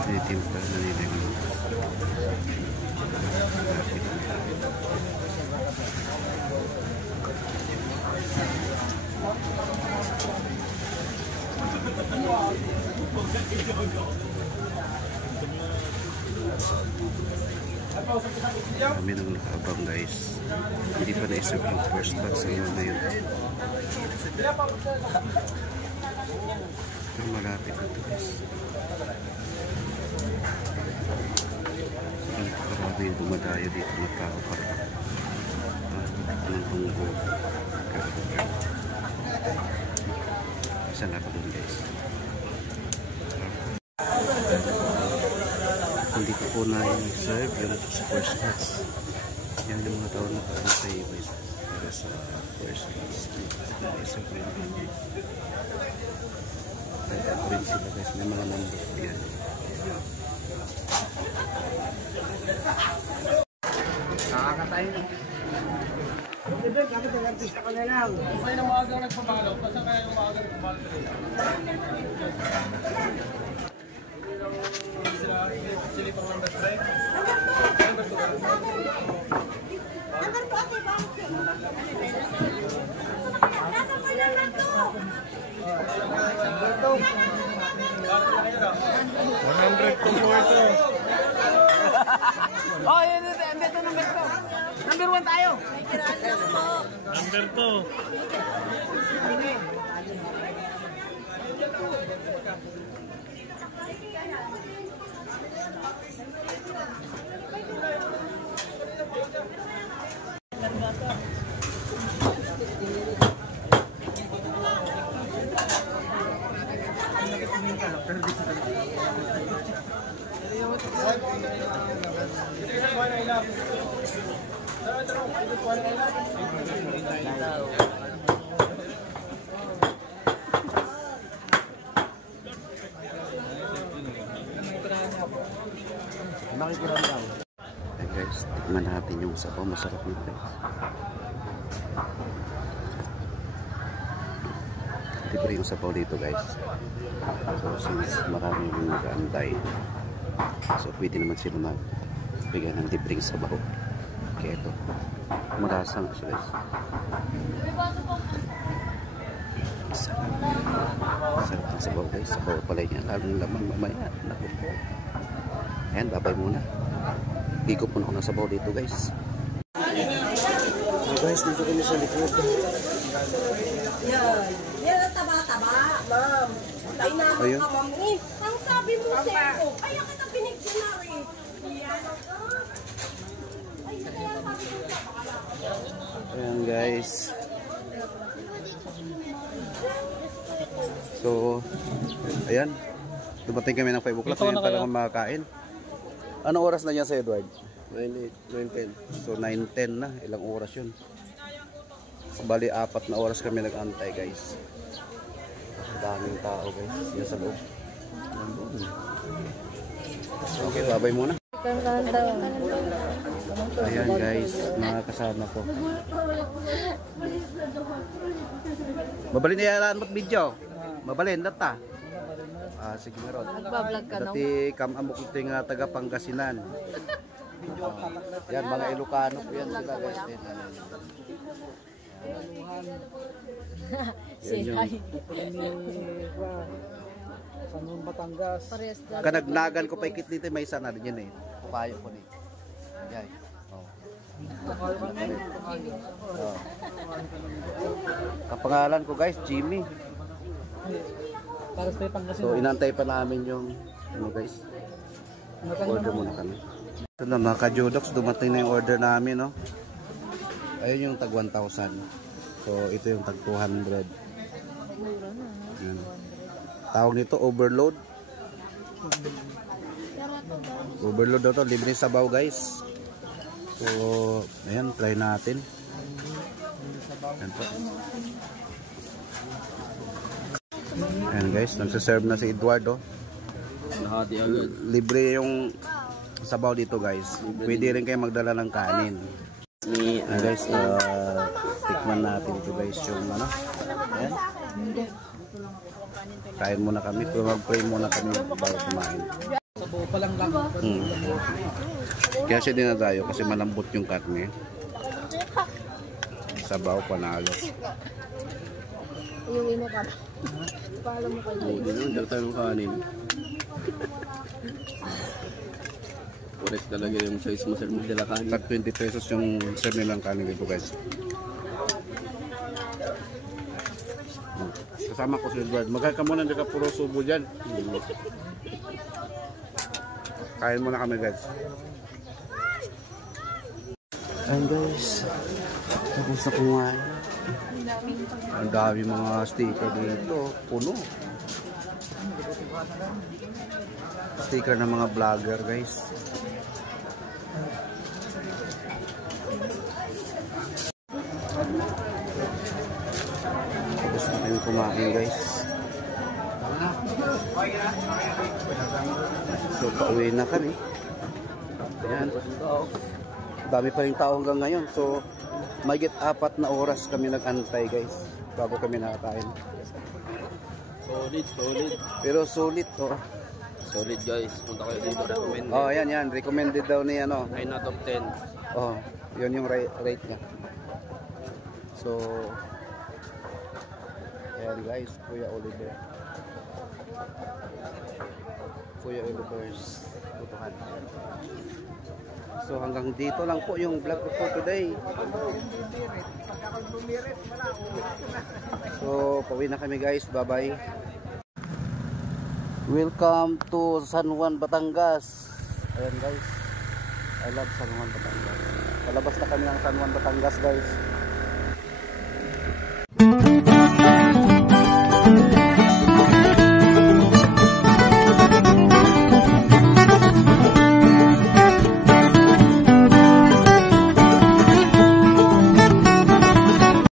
Tinitimpla na nila yung kami nang nakaabang guys. Hindi pa na-isip yung first batch na yun. Pero malapit na ito guys. Marami yung dumadayo dito na tao para ng tunggo. Isa na pa dun guys. Hindi ko po na-serve yung first batch. Yan yung mga tao na parantay para sa first batch. Na-serve ko yun. Kaya rin sila guys. May mga number po yan. Nakakatay na. Okay doon, kapit ang artista ka na lang. Kaya na maaga nagpapalaw. Basta kaya yung maaga nagpapalaw. Sili pang number 3. Number 2. Number 2 ate ba? Nasa pa lang na to. Number 2. 100 po ito. Oh, yun ito. Andito number 2. Number 1 tayo. Number Hey guys, tikman natin yung sabaw. Masarap nito guys. Libre yung sabaw dito guys. So since marami yung nag-aantay, so pwede naman sila magbigay ng libreng sabaw. Kaya ito, malasang siya guys. Sarap. Sarap ng sabaw guys. Sabaw pala yan. Lalong laman mamaya. Naku po. Ayan, babay muna. Higop muna ako ng sabaw dito guys. So guys, dito kami sa likod. Yan. Yan ang taba-taba, ma'am. Tainamang ka, ma'am. Ang sabi mo sa'yo, kaya kita binigdinari. Yan ako. Ay, kaya sabi mo sa bakala. Ayan guys. So, ayan. Dumating kami ng 5 o'clock. Ngayon pa lang makakain. Anong oras na yan sa Edward? 9:10. So 9:10 na. Ilang oras yun? So, bali 4 na oras kami nag-antay guys. Daming tao guys. Yan sa loob. Okay, babay muna. Ayan guys, mga kasama ko. Mabalin na yalaan mo't video. Mabalin, data. Sige nga ron. Nagbablog ka no? Dati kamamok ito yung taga Pangasinan. Yan, mga Ilocano po yan sila guys. Say hi. Sanong Batangas. Kanagnagan ko pa ikit dito, may isa na rin yun eh. Payo ko ni. Yan. Kapangalan ko guys, Jimmy. So inantay pa namin yung ano guys. Order muna kami. Ito na mga ka-Jodox, dumating na yung order namin, no. Ayun yung tag 1,000. So ito yung tag 200. Yan. Tawag nito overload. Overload daw to, libre sabaw guys. So ayan, try natin. Ayan po. Ayan guys, nagsaserve na si Eduardo. Libre yung sabaw dito guys. Pwede rin kayo magdala ng kanin. Ayan guys, tikman natin ito guys yung ano. Ayan. Kain muna kami. Mag-pray muna kami bago kumain. Sabaw pa lang lang. Kaya siya dinadayo kasi malambot yung karne. Sabaw, panalo. Yung ino ka. Paalam mo kayo. Oo, din naman tayo ng kanin. Correct talaga yung choice mo, sir, magdala kanin. Tag 20 pesos yung serve nilang kanin dito, guys. Kasama ko si Edward. Magkaya ka muna, hindi ka puro subo dyan. Kain muna kami, guys. Ayan, guys. Tapos na kumain. Ang dami mga sticker dito. Puno. Sticker ng mga vlogger, guys. Tapos na kami kumain, guys. So, pauwi na kami. Ayan. Dami pa rin tao hanggang ngayon. So, mahigit 4 na oras kami nag-antay, guys, bago kami nakakain. Solid, solid. Pero sulit to. Solid, guys. Punta kayo dito, recommend. Oh, yan. Recommended daw ni ano. 9 out of 10. Oh, yun yung rate niya. So, ayan guys, Kuya Oliver. Kuya Oliver's tutuhan. So hanggang dito lang po yung vlog ko for today. So, pauwi na kami guys. Bye-bye. Welcome to San Juan, Batangas. Ayan guys. I love San Juan, Batangas. Palabas na kami ng San Juan, Batangas guys.